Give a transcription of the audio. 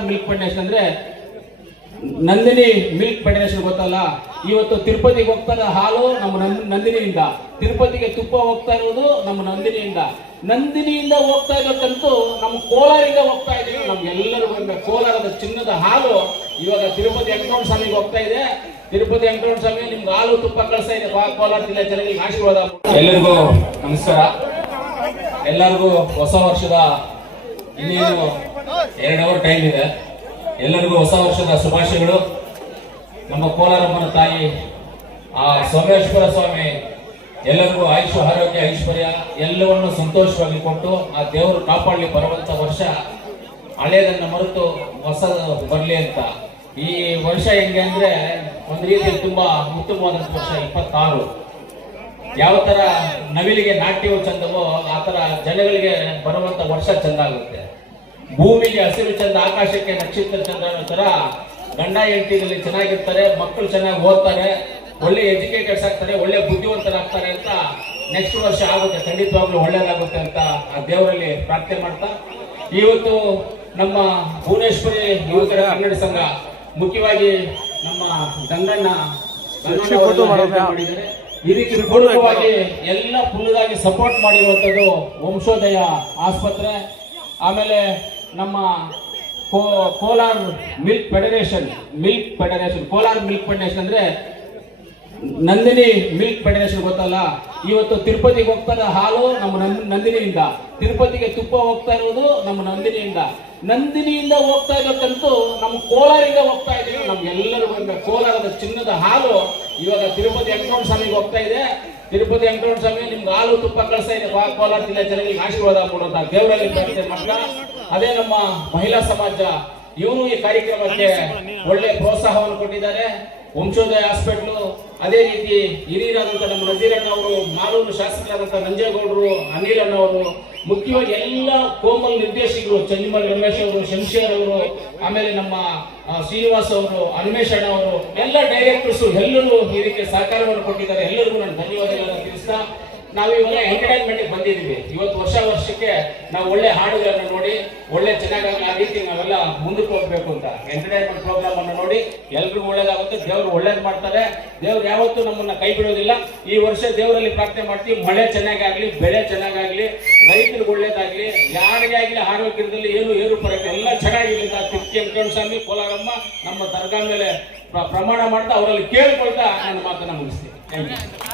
Milk federation ಅಂದ್ರೆ Nandini milk federation ಗೊತ್ತಲ್ಲ. ಇವತ್ತು ತಿರುಪತಿಗೆ ಹೋಗ್ತಾ ಇರೋ ಹಾಲು ನಮ್ಮ ನಂದಿನಿಯಿಂದ, ತಿರುಪತಿಗೆ ತುಪ್ಪ ಹೋಗ್ತಾ ಇರೋದು ನಮ್ಮ ನಂದಿನಿಯಿಂದ ಹೋಗ್ತಾ ಇರೋದಂತೂ ನಮ್ಮ ಕೋಲಾರಿಂದ ಹೋಗ್ತಾ ಇದೀವಿ. ನಮ್ಗೆಲ್ಲರಿಗೂ ಕೋಲಾರದ ಚಿನ್ನದ ಹಾಲು ಇವಾಗ ತಿರುಪತಿ ವೆಂಕಟರಮಣ ಸ್ವಾಮಿಗೆ ಹೋಗ್ತಾ ಇದೆ. ತಿರುಪತಿ ವೆಂಕಟರಮಣ ಸ್ವಾಮಿ ನಿಮ್ಗೆ ಹಾಲು ತುಪ್ಪ ಕಳಿಸ್ತಾ ಇದೆ. ಕೋಲಾರ ಜಿಲ್ಲೆ ಜನರಿಗೆ ಆಶೀರ್ವಾದ. ಎಲ್ಲರಿಗೂ ನಮಸ್ಕಾರ. ಎಲ್ಲರಿಗೂ ಹೊಸ ವರ್ಷದ ಇನ್ನೇನು 2 ಅವರ್ ಟೈಮ್ ಇದೆ. ಎಲ್ಲರಿಗೂ ಹೊಸ ವರ್ಷದ ಶುಭಾಶಯಗಳು. ನಮ್ಮ ಕೋಲಾರಮ್ಮನ ತಾಯಿ ಆ ಸೋಮೇಶ್ವರ ಸ್ವಾಮಿ ಎಲ್ಲರಿಗೂ ಆಯುಷ್ ಆರೋಗ್ಯ ಐಶ್ವರ್ಯ ಎಲ್ಲವನ್ನು ಸಂತೋಷವಾಗಿ ಕೊಟ್ಟು ಆ ದೇವರು ಕಾಪಾಡಲಿ. ಬರುವಂತ ವರ್ಷ ಹಳೆಯದನ್ನು ಮರೆತು ಹೊಸದು ಬರಲಿ ಅಂತ. ಈ ವರ್ಷ ಹೆಂಗೆ ಅಂದ್ರೆ ಒಂದು ರೀತಿ ತುಂಬಾ ಉತ್ತಮವಾದಂತ ವರ್ಷ 26. ಯಾವ ತರ ನವಿಲಿಗೆ ನಾಟ್ಯವು ಚಂದವೋ ಆ ತರ ಜನಗಳಿಗೆ ಬರುವಂತ ವರ್ಷ ಚಂದ ಆಗುತ್ತೆ. ಭೂಮಿಗೆ ಹಸಿರು ಚಂದ, ಆಕಾಶಕ್ಕೆ ನಕ್ಷತ್ರ ಚಂದ ಅನ್ನೋ ತರ ಗಂಡ ಹೆಂಡತಿಯಲ್ಲಿ ಚೆನ್ನಾಗಿರ್ತಾರೆ, ಮಕ್ಕಳು ಚೆನ್ನಾಗಿ ಓದ್ತಾರೆ, ಒಳ್ಳೆ ಎಜುಕೇಟೆಡ್ಸ್ ಆಗ್ತಾರೆ, ಒಳ್ಳೆ ಬುದ್ಧಿವಂತರಾಗ್ತಾರೆ ಅಂತ ನೆಕ್ಸ್ಟ್ ವರ್ಷ ಆಗುತ್ತೆ. ಖಂಡಿತವಾಗ್ಲೂ ಒಳ್ಳೇದಾಗುತ್ತೆ ಅಂತ ಆ ದೇವರಲ್ಲಿ ಪ್ರಾರ್ಥನೆ ಮಾಡ್ತಾ, ಇವತ್ತು ನಮ್ಮ ಭುವನೇಶ್ವರಿ ಯುವಕರ ಕನ್ನಡ ಸಂಘ ಮುಖ್ಯವಾಗಿ ನಮ್ಮ ಗಂಗಣ್ಣ ಮಾಡಿದ್ದಾರೆ. ಇದಕ್ಕೆ ಪೂರ್ವಕವಾಗಿ ಎಲ್ಲ ಫುಲ್ಲಾಗಿ ಸಪೋರ್ಟ್ ಮಾಡಿರುವಂಥದ್ದು ವಂಶೋದಯ ಆಸ್ಪತ್ರೆ, ಆಮೇಲೆ ನಮ್ಮ Kolar milk federation Kolar milk federation ಅಂದ್ರೆ ನಂದಿನಿ ಮಿಲ್ಕ್ ಫೆಡರೇಷನ್ ಗೊತ್ತಲ್ಲ. ಇವತ್ತು ತಿರುಪತಿಗೆ ಹೋಗ್ತಾ ಇರೋ ಹಾಲು ನಮ್ಮ ನಂದಿನಿಯಿಂದ, ತಿರುಪತಿಗೆ ತುಪ್ಪ ಹೋಗ್ತಾ ಇರೋದು ನಮ್ಮ ನಂದಿನಿಯಿಂದ ಹೋಗ್ತಾ ಇರೋದಂತೂ ನಮ್ಮ ಕೋಲಾರಿಂದ ಹೋಗ್ತಾ ಇದೀವಿ. ನಮ್ಗೆಲ್ಲರಿಗೂ ಕೋಲಾರದ ಚಿನ್ನದ ಹಾಲು ಇವಾಗ ತಿರುಪತಿ ವೆಂಕಟರಮಣ ಸ್ವಾಮಿಗೆ ಹೋಗ್ತಾ ಇದೆ. ತಿರುಪತಿ ವೆಂಕಟರಮಣ ಸ್ವಾಮಿ ನಿಮ್ಗೆ ಹಾಲು ತುಪ್ಪ ಕಳಿಸ್ತಾ ಇದೆ. ಕೋಲಾರ ಜಿಲ್ಲೆ ಜನರಿಗೆ ಆಶೀರ್ವಾದ ಕೊಡುವಂತ ದೇವರಲ್ಲಿ ಪ್ರಾರ್ಥನೆ ಮಾಡ್ತಾ, ಅದೇ ನಮ್ಮ ಮಹಿಳಾ ಸಮಾಜ ಇವರು ಈ ಕಾರ್ಯಕ್ರಮಕ್ಕೆ ಒಳ್ಳೆ ಪ್ರೋತ್ಸಾಹವನ್ನು ಕೊಟ್ಟಿದ್ದಾರೆ. ವಂಶೋದಯ ಹಾಸ್ಪಿಟ್ಲು, ಅದೇ ರೀತಿ ಹಿರಿಯರಾದಂಥ ನಮ್ಮ ನಜೀರಣ್ಣವರು, ಮಾಲೂರು ಶಾಸಕರಾದಂಥ ನಂಜೇಗೌಡರು, ಅನಿಲ್ ಅಣ್ಣವರು, ಮುಖ್ಯವಾಗಿ ಎಲ್ಲ ಕೋಮಲ್ ನಿರ್ದೇಶಕರು ಚಂದಿಮಲ್ ರಮೇಶ್ ಅವರು, ಶಂಶೇರ್ ಅವರು, ಆಮೇಲೆ ನಮ್ಮ ಶ್ರೀನಿವಾಸ್ ಅವರು, ಅನ್ಮೇಶ್ ಅಣ್ಣ ಅವರು, ಎಲ್ಲ ಡೈರೆಕ್ಟರ್ಸ್ ಎಲ್ಲರೂ ಇದಕ್ಕೆ ಸಹಕಾರವನ್ನು ಕೊಟ್ಟಿದ್ದಾರೆ. ಎಲ್ಲರಿಗೂ ನಾನು ಧನ್ಯವಾದಗಳನ್ನು ತಿಳಿಸ್ತಾ, ನಾವಿವಾಗ ಎಂಟರ್ಟೈನ್ಮೆಂಟ್ಗೆ ಬಂದಿದ್ದೀವಿ. ಇವತ್ತು ವರ್ಷಕ್ಕೆ ನಾವು ಒಳ್ಳೆ ಹಾಡುಗಳನ್ನು ನೋಡಿ ಒಳ್ಳೆ ಚೆನ್ನಾಗಿ ಆ ರೀತಿ ನಾವೆಲ್ಲ ಮುಂದಕ್ಕೆ ಹೋಗ್ಬೇಕು ಅಂತ ಎಂಟರ್ಟೈನ್ಮೆಂಟ್ ಪ್ರೋಗ್ರಾಮ್ ಅನ್ನು ನೋಡಿ ಎಲ್ರಿಗೂ ಒಳ್ಳೇದಾಗುತ್ತೆ. ದೇವರು ಒಳ್ಳೇದು ಮಾಡ್ತಾರೆ. ದೇವ್ರು ಯಾವತ್ತೂ ನಮ್ಮನ್ನ ಕೈ ಬಿಡೋದಿಲ್ಲ. ಈ ವರ್ಷ ದೇವರಲ್ಲಿ ಪ್ರಾರ್ಥನೆ ಮಾಡ್ತೀವಿ, ಮಳೆ ಚೆನ್ನಾಗಾಗ್ಲಿ, ಬೆಳೆ ಚೆನ್ನಾಗಾಗ್ಲಿ, ರೈತರಿಗೆ ಒಳ್ಳೇದಾಗ್ಲಿ, ಯಾರಿಗೆ ಆಗ್ಲಿ ಆರೋಗ್ಯದಲ್ಲಿ ಏನು ಏರುಪೇರು ಎಲ್ಲ ಚೆನ್ನಾಗಿರ್ಲಿ ಅಂತ ತಿರುಪತಿ ವೆಂಕಟರಮಣ ಸ್ವಾಮಿ, ಕೋಲಾರಮ್ಮ ನಮ್ಮ ದರ್ಗಾ ಮೇಲೆ ಪ್ರಮಾಣ ಮಾಡ್ತಾ ಅವರಲ್ಲಿ ಕೇಳಿಕೊಳ್ತಾ ನನ್ನ ಮಾತನ್ನ ಮುಗಿಸ್ತೀನಿ. Thank you.